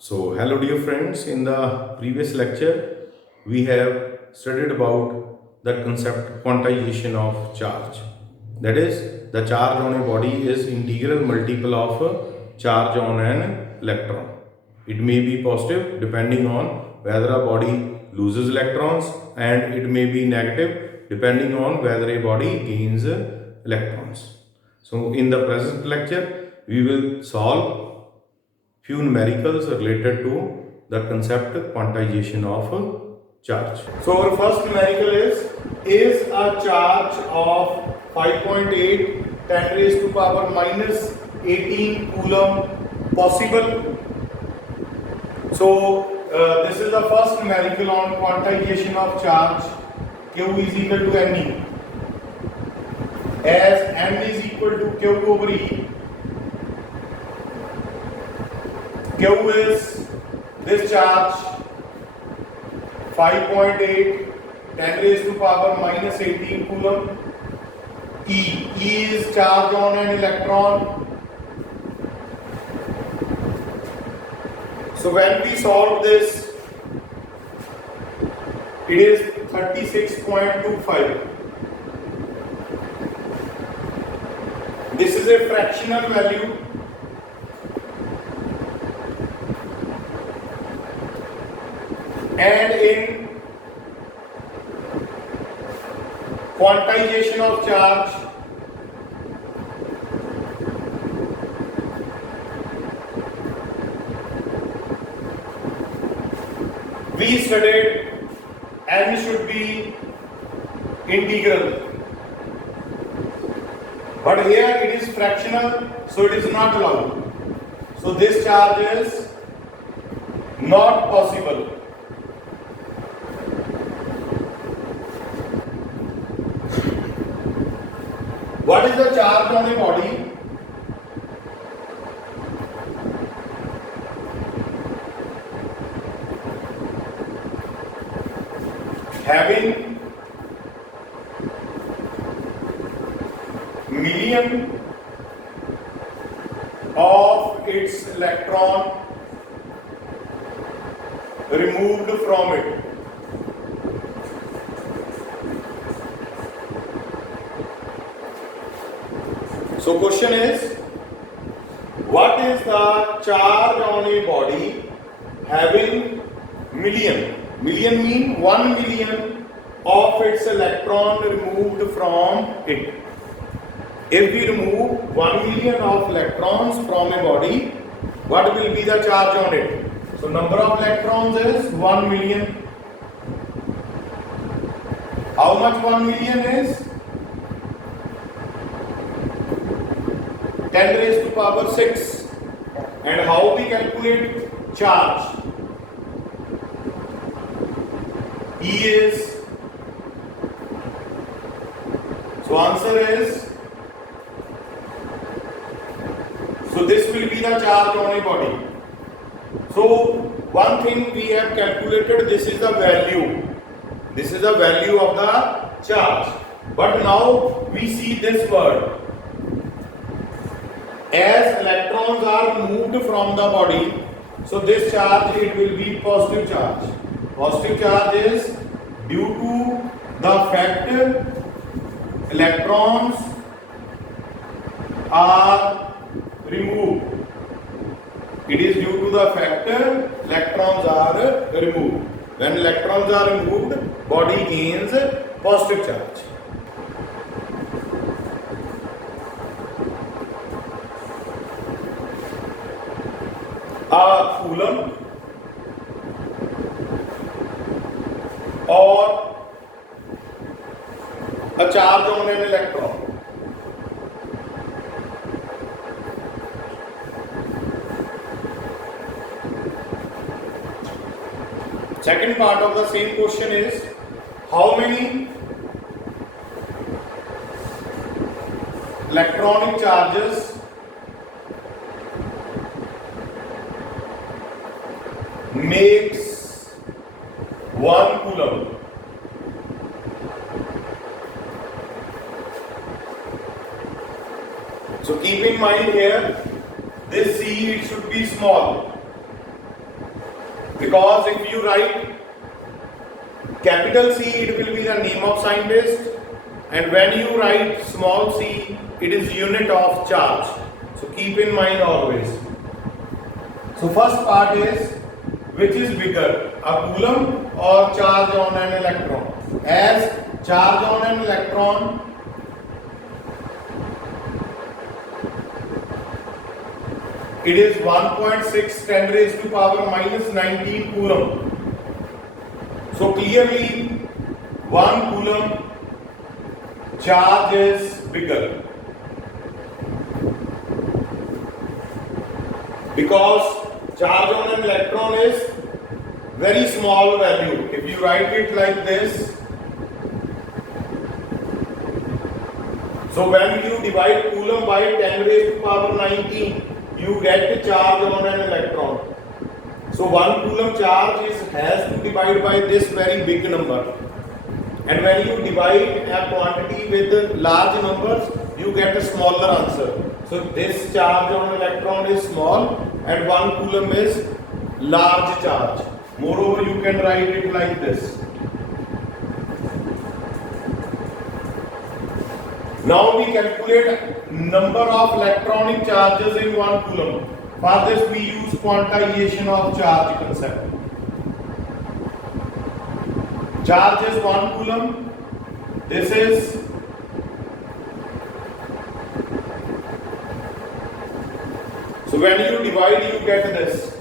So, hello dear friends, in the previous lecture we have studied about the concept quantization of charge. That is, the charge on a body is integral multiple of charge on an electron. It may be positive depending on whether a body loses electrons, and it may be negative depending on whether a body gains electrons. So, in the present lecture we will solve few numericals related to the concept quantization of charge. So our first numerical is a charge of 5.8 10 raised to power minus 18 coulomb possible? So this is the first numerical on quantization of charge. Q is equal to me, as m is equal to q over e. Q is this charge 5.8 10 raised to power minus 18 coulomb. E is charge on an electron. So when we solve this, it is 36.25. This is a fractional value. And in quantization of charge, we studied m should be integral, but here it is fractional, so it is not allowed. So this charge is not possible. What is the charge on a body? Having million of its electron removed from it. So question is, what is the charge on a body having million? Million mean 1 million of its electron removed from it. If we remove 1 million of electrons from a body, what will be the charge on it? So number of electrons is 1 million. How much 1 million is? 10 raised to power 6. And how we calculate charge? E is, so answer is, so this will be the charge on a body. So one thing we have calculated, this is the value. This is the value of the charge. But now we see this word. As electrons are moved from the body, so this charge, it will be positive charge. Positive charge is due to the fact electrons are removed. It is due to the fact electrons are removed. When electrons are removed, body gains positive charge. A coulomb or a charge on an electron. Second part of the same question is, how many electronic charges makes 1 coulomb? So keep in mind here, this C, it should be small. Because if you write capital C, it will be the name of scientist, and when you write small c, it is unit of charge. So keep in mind always. So first part is, which is bigger, a coulomb or charge on an electron? As charge on an electron it is 1.6 10 raised to power minus 19 coulomb. So clearly 1 coulomb charge is bigger, because charge on an electron is very small value. If you write it like this, so when you divide coulomb by 10 raised to power 19, you get the charge on an electron. So 1 coulomb charge has to divide by this very big number. And when you divide a quantity with large numbers, you get a smaller answer. So this charge on an electron is small and 1 coulomb is large charge. Moreover, you can write it like this. Now we calculate number of electronic charges in 1 coulomb. For this we use quantization of charge concept. Charge is 1 coulomb. This is so when you divide, you get this.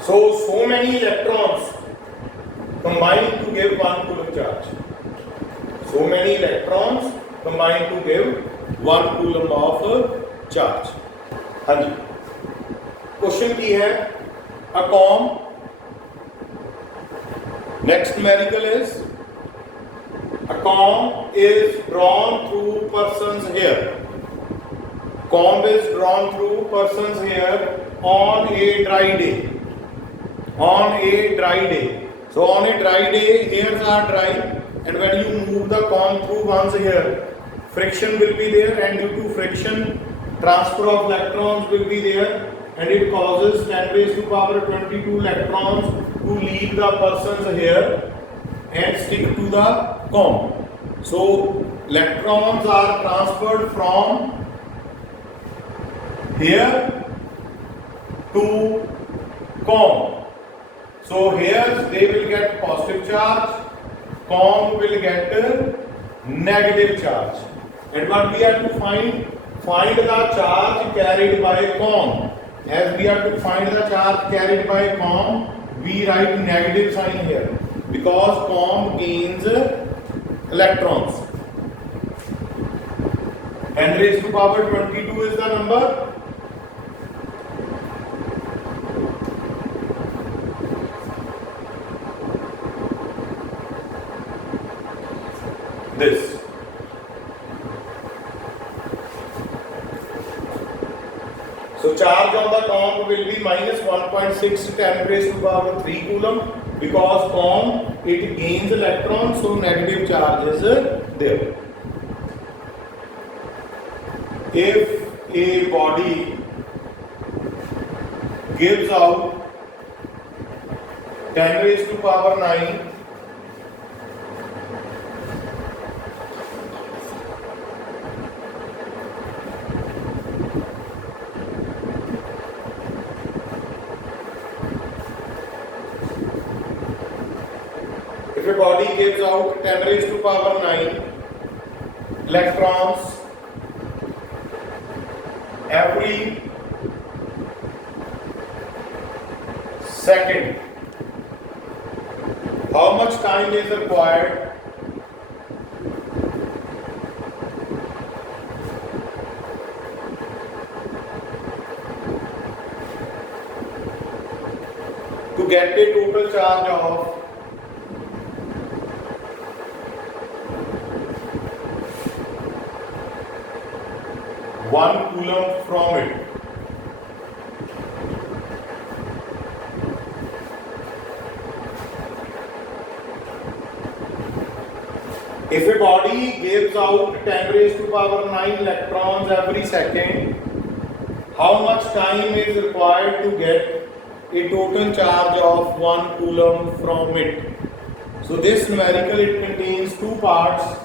So many electrons combine to give 1 coulomb charge. So many electrons combine to give 1 coulomb of charge. हाँ जी. Question की है, a comb. Next numerical is, a comb is drawn through person's hair. Comb is drawn through person's hair on a dry day. On a dry day. So on a dry day, hairs are dry, and when you move the comb through one's hair, friction will be there, and due to friction, transfer of electrons will be there, and it causes 10 raised to power 22 electrons to leave the person's hair and stick to the comb. So electrons are transferred from hair to comb. So here they will get positive charge, comb will get negative charge. And what we have to find the charge carried by comb. As we have to find the charge carried by comb, we write negative sign here, because comb gains electrons. 10 raised to power 22 is the number. This. So charge on the comb will be minus 1.6 10 raised to power 3 coulomb, because comb it gains electrons, so negative charge is there. If a body gives out 10 raised to power 9 if a body gives out 10 raised to power 9 electrons every second, how much time is required to get a total charge of 1 coulomb from it? If a body gives out 10 raised to power 9 electrons every second, how much time is required to get a total charge of 1 coulomb from it? So this numerical, it contains two parts.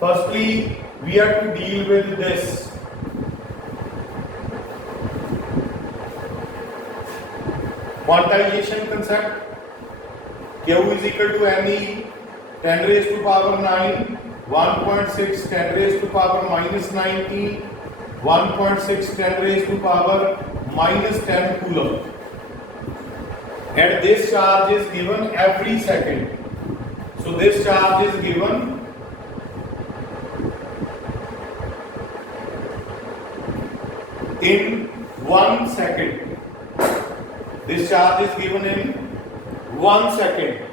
Firstly, we have to deal with this. Quantization concept. Q is equal to ME 10 raised to power 9, 1.6 10 raised to power minus 90, 1.6 10 raised to power minus 10 coulomb. And this charge is given every second. So this charge is given in 1 second. This charge is given in 1 second.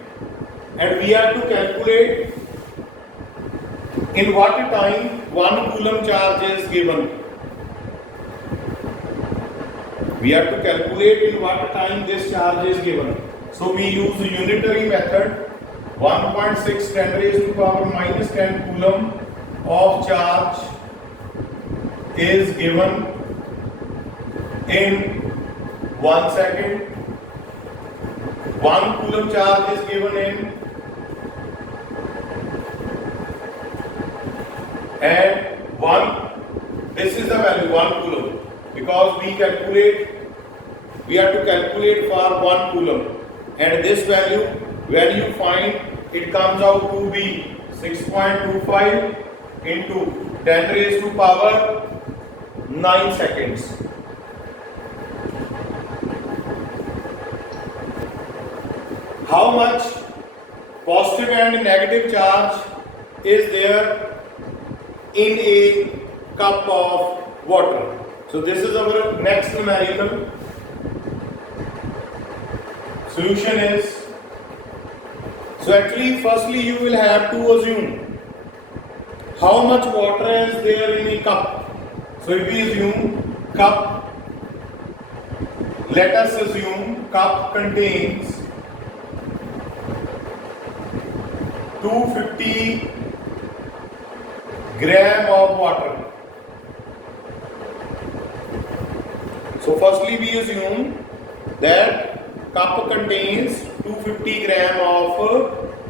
And we have to calculate in what time 1 coulomb charge is given. We have to calculate in what time this charge is given. So we use the unitary method. 1.6 10 raised to power minus 10 coulomb of charge is given in 1 second. 1 coulomb charge is given in, and 1, this is the value 1 coulomb, because we have to calculate for 1 coulomb, and this value when you find, it comes out to be 6.25 into 10 raised to power 9 seconds. How much positive and negative charge is there in a cup of water? So this is our next numerical. Solution is, so actually firstly you will have to assume how much water is there in a cup. So if we assume cup, let us assume cup contains 250 gram of water. So firstly we assume that cup contains 250 gram of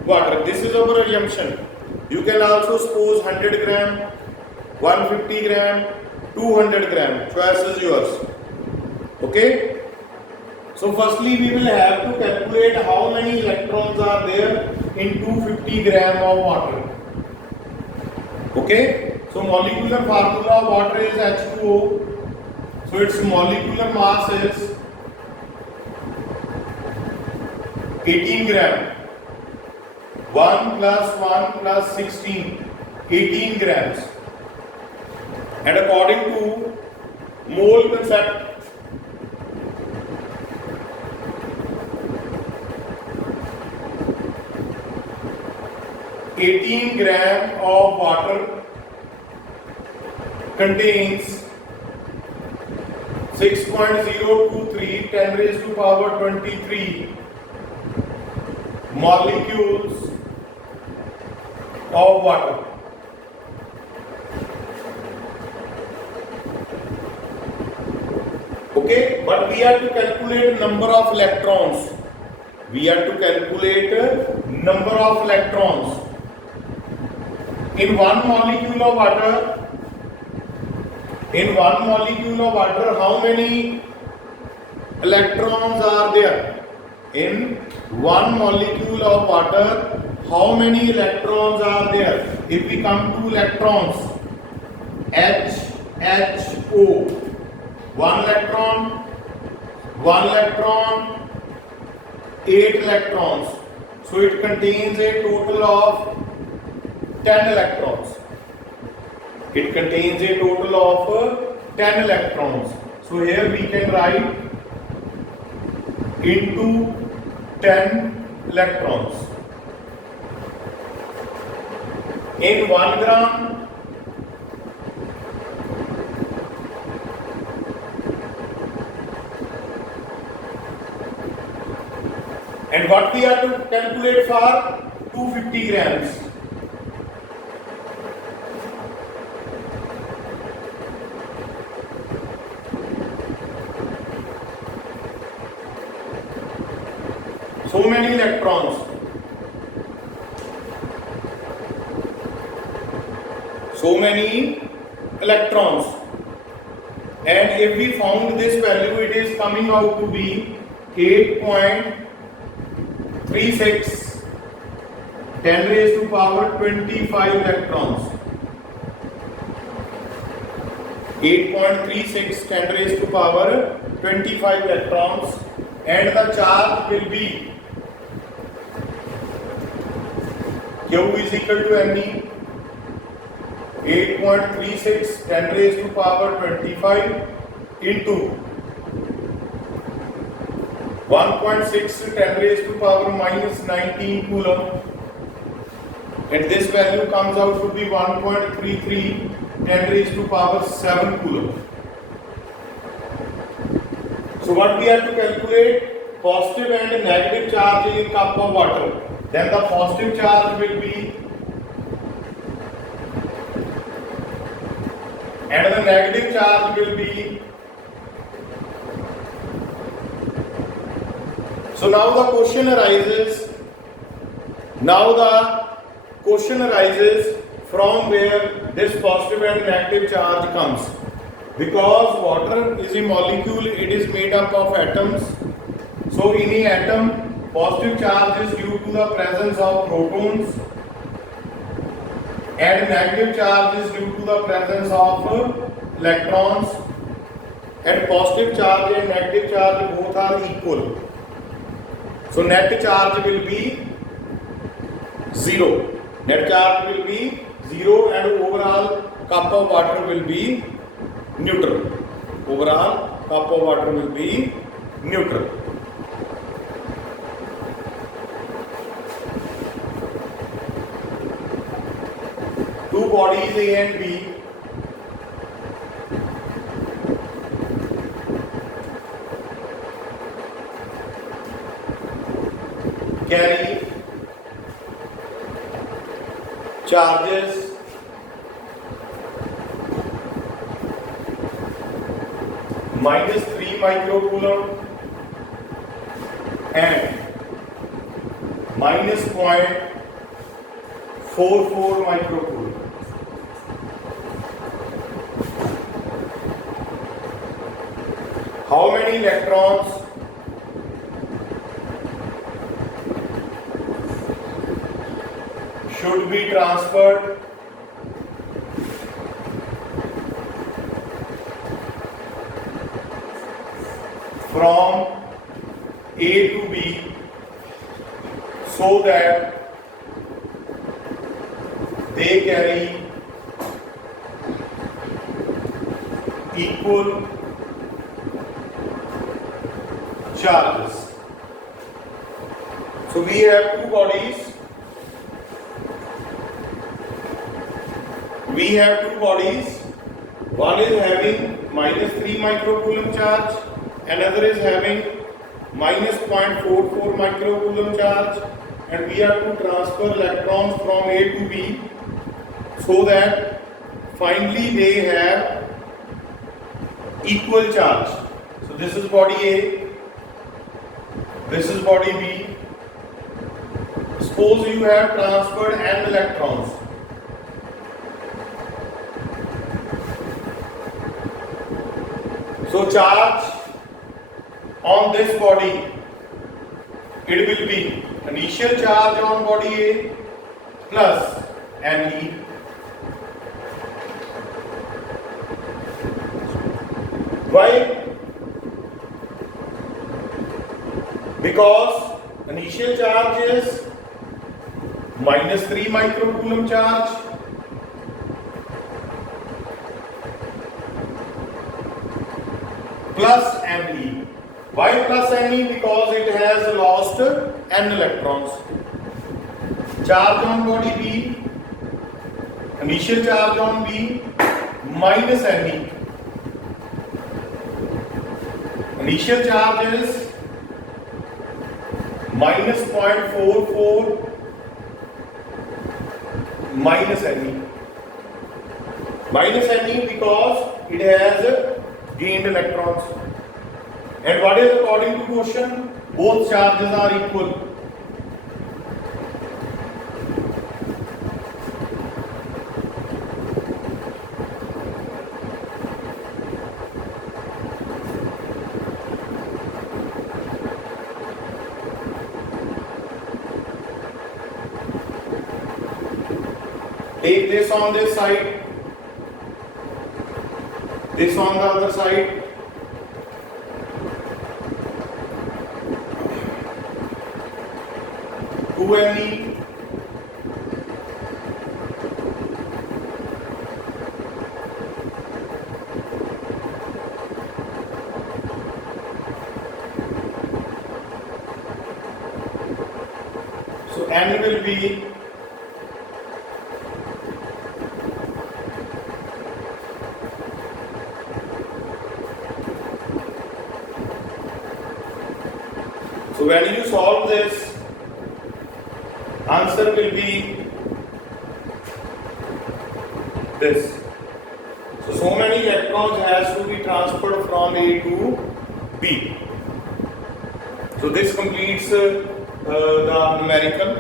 water. This is our assumption. You can also suppose 100 gram, 150 gram, 200 gram. Choice is yours. Okay? So firstly we will have to calculate how many electrons are there in 250 gram of water. Okay? So molecular formula of water is H2O. So its molecular mass is 18 gram. 1 plus 1 plus 16, 18 grams. And according to mole concept, gram of water contains 6.023 10 raised to power 23 molecules of water. Okay, but we have to calculate number of electrons. We have to calculate number of electrons. In one molecule of water, how many electrons are there? In one molecule of water, how many electrons are there? If we come to electrons, HO, one electron, 8 electrons. So it contains a total of 10 electrons. It contains a total of 10 electrons. So here we can write into 10 electrons. In 1 gram, and what we have to calculate for 250 grams. so many electrons. So many electrons. And if we found this value, it is coming out to be 8.36 10 raised to power 25 electrons. 8.36 10 raised to power 25 electrons, and the charge will be Q is equal to ME. 8.36 10 raised to power 25 into 1.6 10 raised to power minus 19 coulomb, and this value comes out to be 1.33 10 raised to power 7 coulomb. So what we have to calculate? Positive and negative charge in cup of water. Then the positive charge will be and the negative charge will be. So now the question arises. From where this positive and negative charge comes. Because water is a molecule, it is made up of atoms. So in an atom, positive charge is due to the presence of protons, and negative charge is due to the presence of electrons, and positive charge and negative charge both are equal. So net charge will be 0. Net charge will be 0 and overall cup of water will be neutral. Overall cup of water will be neutral. Two bodies A and B carry charges minus 3 microcoulomb and minus 0.44 microcoulomb. How many electrons should be transferred from A to B so that they carry equal charges? So we have two bodies. One is having minus 3 microcoulomb charge, another is having minus 0.44 microcoulomb charge, and we have to transfer electrons from A to B so that finally they have equal charge. So this is body A, this is body B. Suppose you have transferred n electrons. So charge on this body, it will be initial charge on body A plus Ne. Why? Because initial charge is minus 3 microcoulomb charge plus Ne. Why plus Ne? Because it has lost n electrons. Charge on body B, initial charge on B minus Ne. Initial charge is minus 0.44 minus Ne. Minus Ne because it has gained electrons. And what is according to question? Both charges are equal. take this on this side, this on the other side. Two ME. So N will be so when you solve this, answer will be this. So many electrons has to be transferred from A to B. So this completes the numerical.